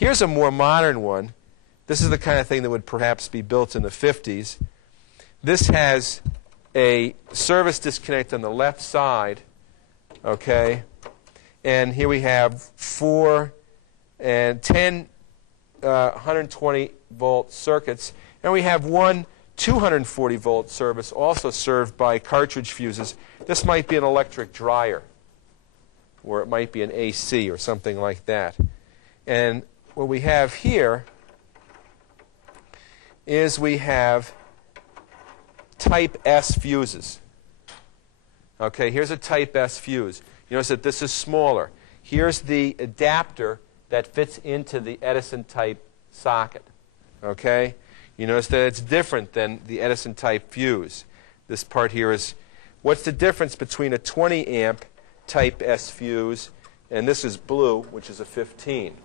Here's a more modern one. This is the kind of thing that would perhaps be built in the 50s. This has a service disconnect on the left side, okay? And here we have 4 and 10 120-volt circuits. And we have one 240-volt service also served by cartridge fuses. This might be an electric dryer, or it might be an AC or something like that. And what we have here is we have type S fuses. Okay, here's a type S fuse. You notice that this is smaller. Here's the adapter that fits into the Edison type socket. Okay? You notice that it's different than the Edison type fuse. This part here is, what's the difference between a 20 amp type S fuse and this is blue, which is a 15?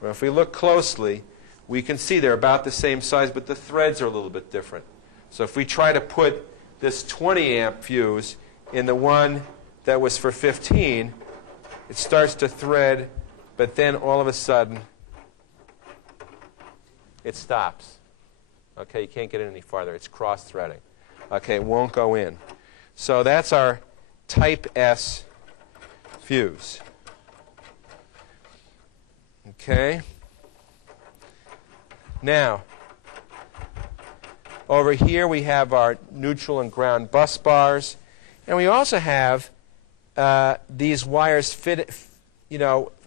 Well, if we look closely, we can see they're about the same size, but the threads are a little bit different. So if we try to put this 20 amp fuse in the one that was for 15, it starts to thread, but then all of a sudden it stops. Okay, you can't get it any farther. It's cross-threading. Okay, it won't go in. So that's our type S fuse. Okay. Now, over here we have our neutral and ground bus bars, and we also have these wires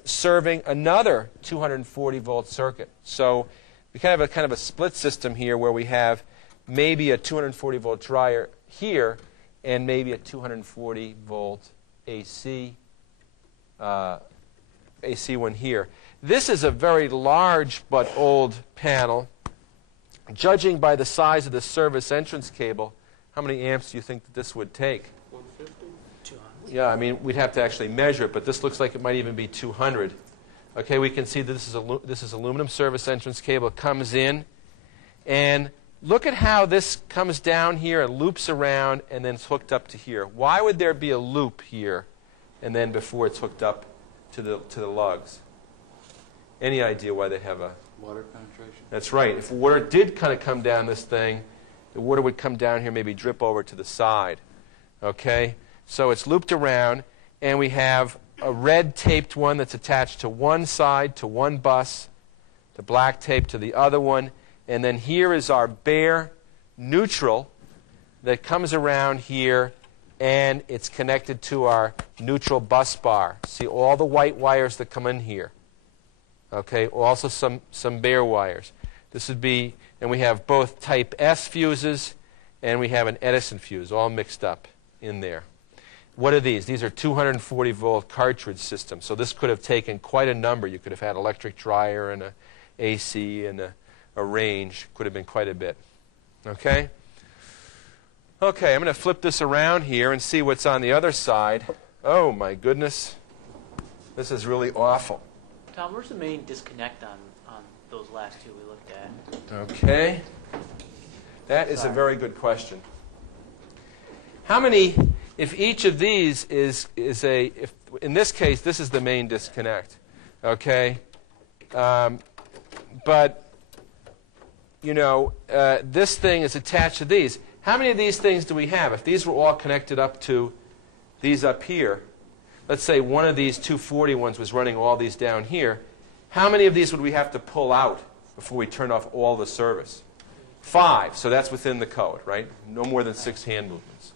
serving another 240-volt circuit. So we have a kind of a split system here where we have maybe a 240-volt dryer here and maybe a 240-volt AC one here. This is a very large but old panel. Judging by the size of the service entrance cable, how many amps do you think that this would take? 150? 200. Yeah, I mean, we'd have to actually measure it, but this looks like it might even be 200. Okay, we can see that this is aluminum service entrance cable. It comes in, and look at how this comes down here and loops around and then it's hooked up to here. Why would there be a loop here and then before it's hooked up to the lugs? Any idea why they have a... Water penetration. That's right. If water did kind of come down this thing, the water would come down here, maybe drip over to the side. Okay? So it's looped around, and we have a red taped one that's attached to one side, to one bus, the black tape to the other one, and then here is our bare neutral that comes around here, and it's connected to our neutral bus bar. See all the white wires that come in here. Okay, also some bare wires. This would be, and we have both type S fuses and we have an Edison fuse all mixed up in there. What are these? These are 240-volt cartridge systems. So this could have taken quite a number. You could have had electric dryer and a AC and a range. Could have been quite a bit. Okay? Okay, I'm going to flip this around here and see what's on the other side. Oh, my goodness. This is really awful. Tom, where's the main disconnect on those last two we looked at? Okay. That is a very good question. How many, if each of these is in this case, this is the main disconnect. Okay? But, this thing is attached to these. How many of these things do we have? If these were all connected up to these up here, let's say one of these 240 ones was running all these down here. How many of these would we have to pull out before we turn off all the service? 5. So that's within the code, right? No more than 6 hand movements.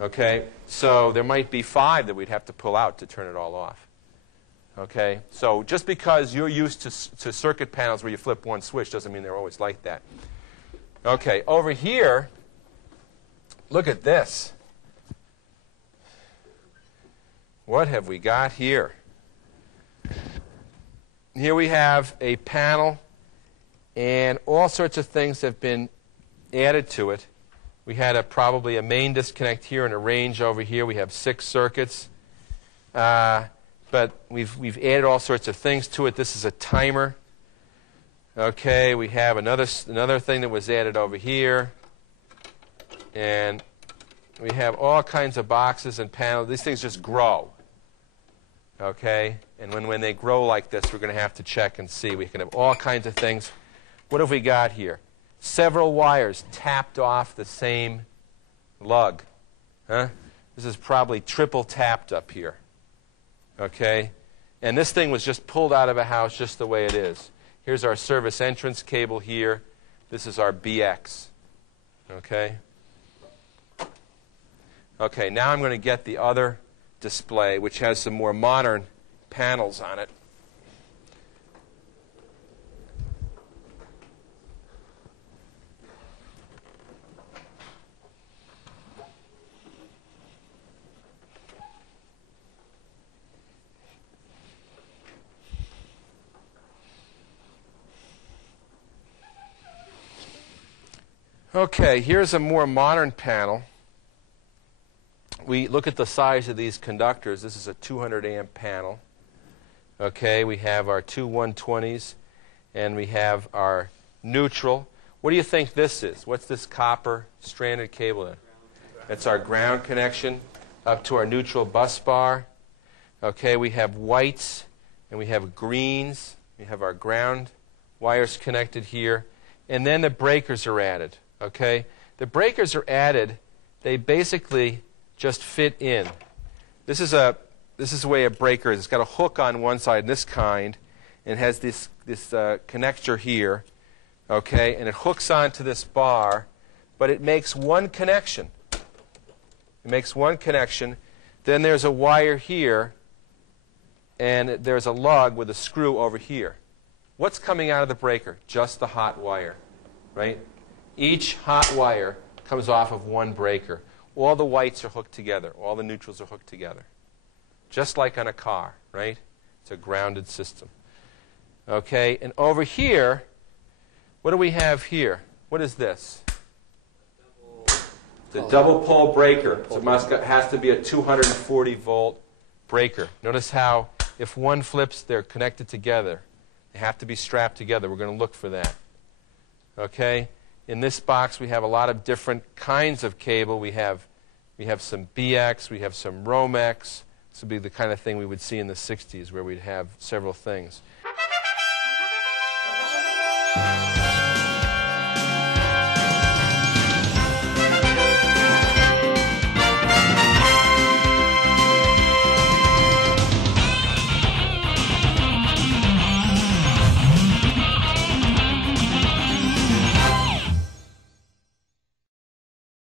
Okay? So there might be 5 that we'd have to pull out to turn it all off. Okay? So just because you're used to circuit panels where you flip one switch doesn't mean they're always like that. Okay, over here, look at this. What have we got here? Here we have a panel, and all sorts of things have been added to it. We had probably a main disconnect here and a range over here. We have 6 circuits. But we've added all sorts of things to it. This is a timer. Okay, we have another thing that was added over here. And we have all kinds of boxes and panels. These things just grow. Okay? And when they grow like this, we're going to have to check and see. We can have all kinds of things. What have we got here? Several wires tapped off the same lug. Huh? This is probably triple tapped up here. Okay? And this thing was just pulled out of a house just the way it is. Here's our service entrance cable here. This is our BX. Okay? Okay, now I'm going to get the other display, which has some more modern panels on it. Okay, here's a more modern panel. We look at the size of these conductors. This is a 200 amp panel. Okay, we have our two 120s, and we have our neutral. What do you think this is? What's this copper stranded cable in? That's our ground connection up to our neutral bus bar. Okay, we have whites and we have greens. We have our ground wires connected here. And then the breakers are added. Okay, the breakers are added. They basically just fit in. This is the way a breaker is. It's got a hook on one side, this kind, and it has this connector here. Okay, and it hooks onto this bar, but it makes one connection. It makes one connection. Then there's a wire here, and there's a lug with a screw over here. What's coming out of the breaker? Just the hot wire, right? Each hot wire comes off of one breaker. All the whites are hooked together. All the neutrals are hooked together. Just like on a car, right? It's a grounded system. Okay, and over here, what do we have here? What is this? The double pole breaker. So it has to be a 240 volt breaker. Notice how if one flips, they're connected together. They have to be strapped together. We're going to look for that. Okay? In this box, we have a lot of different kinds of cable. We have some BX, we have some Romex. This would be the kind of thing we would see in the 60s where we'd have several things.